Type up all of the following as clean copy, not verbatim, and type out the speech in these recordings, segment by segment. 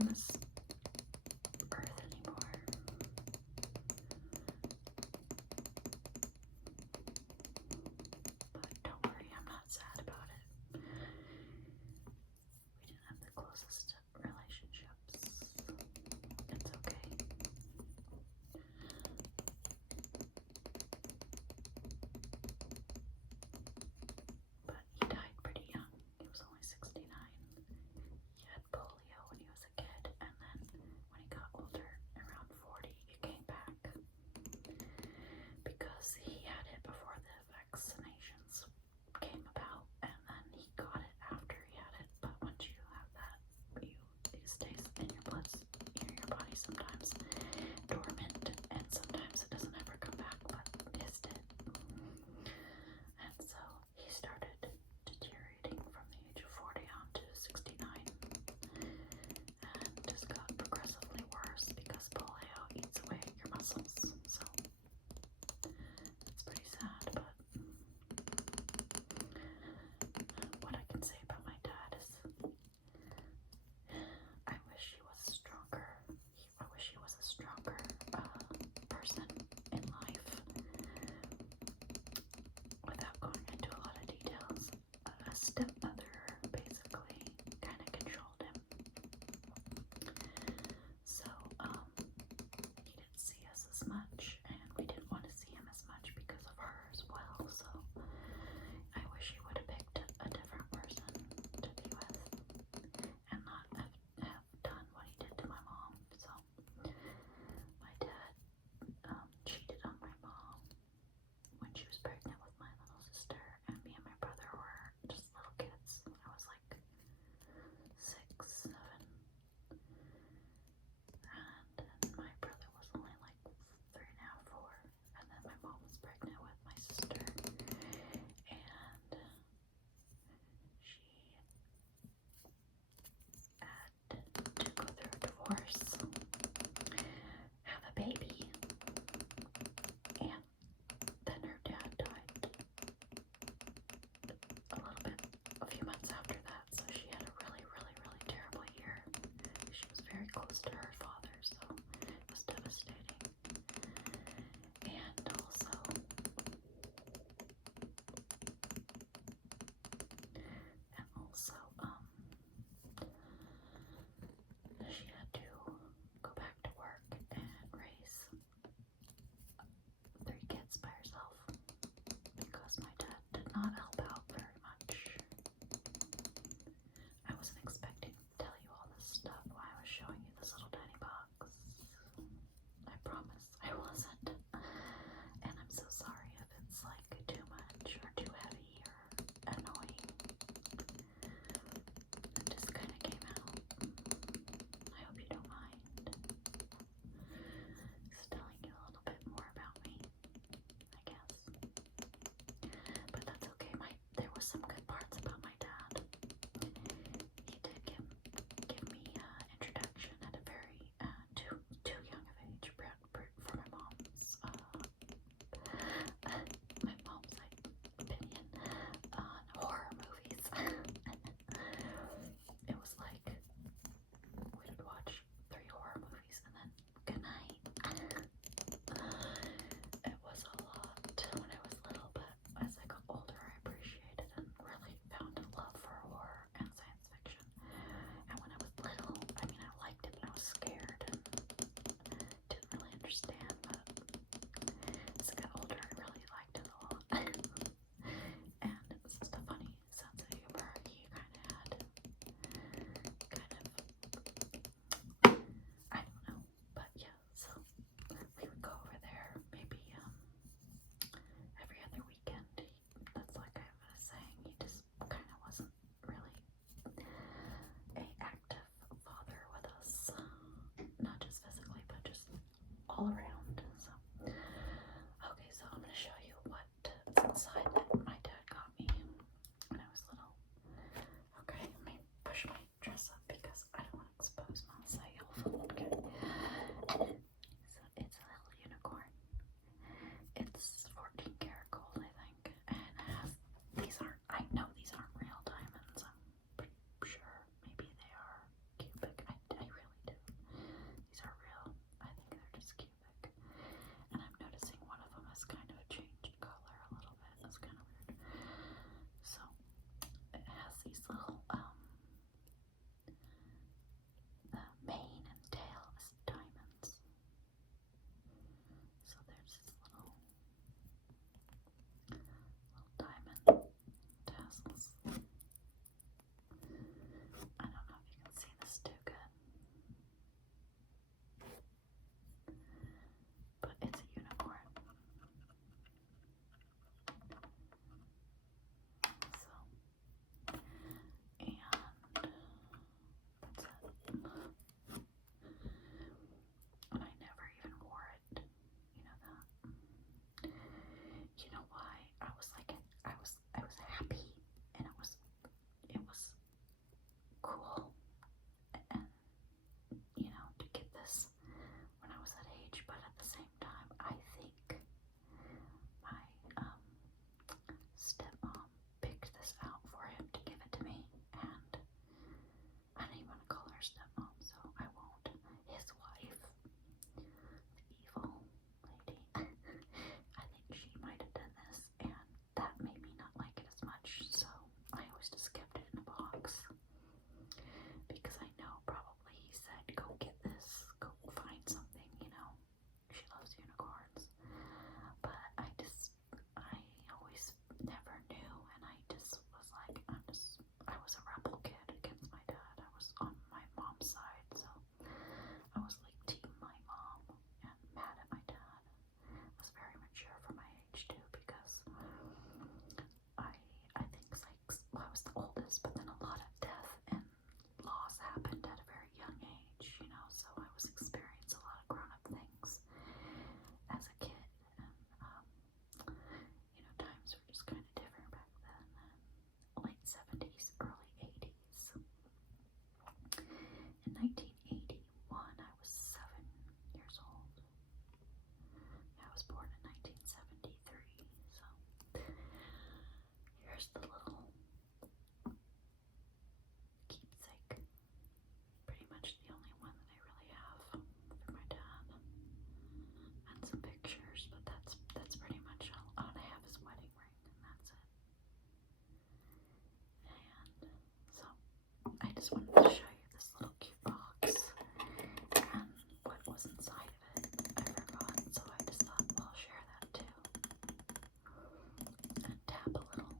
on this earth anymore. But don't worry, I'm not sad about it. We didn't have the closest relationships. It's okay. But he died pretty young. He was only 69. He had polio when he was a kid, and then when he got older, around 40, it came back because he had it before the vaccinations came about, and then he got it after he had it. But once you have that, it stays in your blood, in your body, sometimes dormant, and sometimes it doesn't ever come back, but his did. And so he started deteriorating from the age of 40 on to 69, and just got progressively worse because polio eats away at your muscles. So it's pretty sad, but what I can say about my dad is I wish he was stronger. I wish he was a stronger person in life. Without going into a lot of details, a stepmother basically kind of controlled him. So he didn't see us as much, and we didn't want to see him as much because of her as well. So I wish he would have picked a different person to be with and not have done what he did to my mom. So my dad cheated on my mom when she was pregnant with my little sister, and me and my brother were just little kids. I was like 6, 7, and my brother was only like 3.5, 4, and then my mom was pregnant with my sister, and she had to go through a divorce, have a baby, and then her dad died a few months after that. So she had a really, really, really terrible year. She was very close to her father, so it was devastating. And also, she had to go back to work and raise 3 kids by herself because my dad did not help out very much. I wasn't expecting to tell you all this stuff while I was showing you this little tiny years, but then a lot of death and loss happened at a very young age, you know, so I was experiencing a lot of grown-up things as a kid, and, you know, times were just kind of different back then, late 70s, early 80s. In 1981, I was 7 years old. I was born in 1973, so here's the little keepsake. Pretty much the only one that I really have for my dad. And some pictures, but that's pretty much all I have is wedding ring, and that's it. And so I just wanted to show you this little cute box and what was inside of it. I forgot, so I just thought, well, I'll share that too. And tap a little.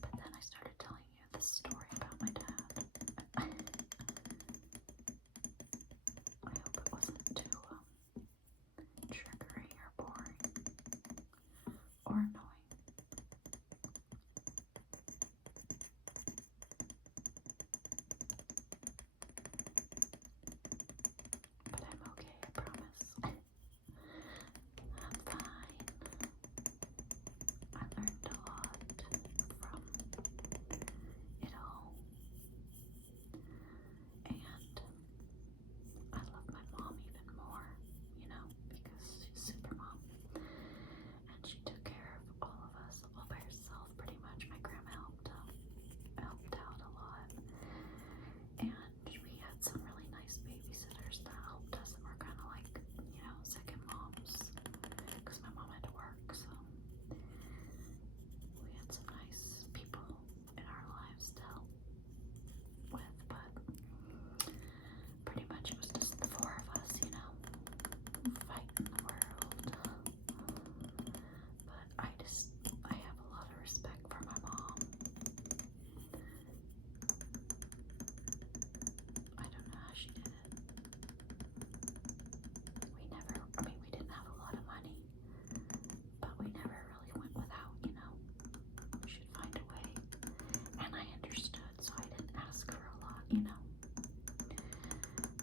But then I started telling you this story about my dad. I hope it wasn't too triggering or boring or annoying. But I'm okay, I promise. I'm fine. I learned a lot from it all. And I love my mom even more, you know, because she's super mom. And she took care of all of us all by herself pretty much. My grandma helped out a lot. And we had some really nice babysitters that helped us that were kind of like, you know, second moms. Because my mom had to work, so we had some nice people in our lives to help with. But pretty much it was just the four of us, you know, fighting the world. But I have a lot of respect for my mom. I don't know how she did it. We didn't have a lot of money, but we never really went without, you know. We should find a way. And I understood, so I didn't ask her a lot, you know.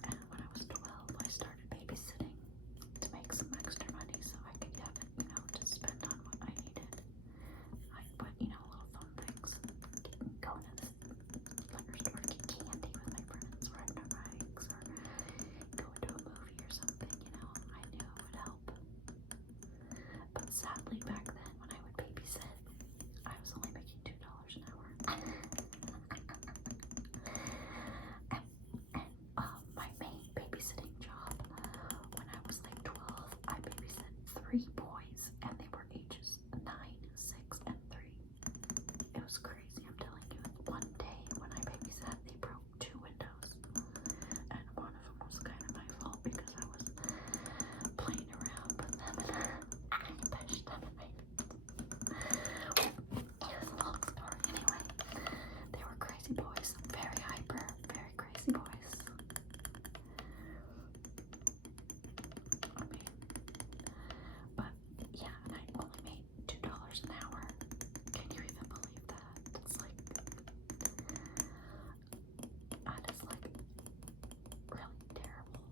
And when I was 12, I started babysitting to make some extra money so I could have it, you know, to spend on what I needed. I put, you know, little fun things. Going to the liquor store to get candy with my friends, riding our bikes, or going to a movie or something, you know. I knew it would help. But sadly, back then, when I would babysit, I was only making $2 an hour. And my main babysitting job, when I was like 12, I babysit 3 boys, and they were ages 9, 6, and 3. It was crazy, I'm telling you. One day when I babysat, they broke 2 windows, and one of them was kind of my fault because I was playing around with them and I pushed them and it was a long story. Anyway, they were crazy boys, very hyper, very crazy boys. I mean, but yeah, and I only made $2 an hour. Can you even believe that? It's like, that is like really terrible.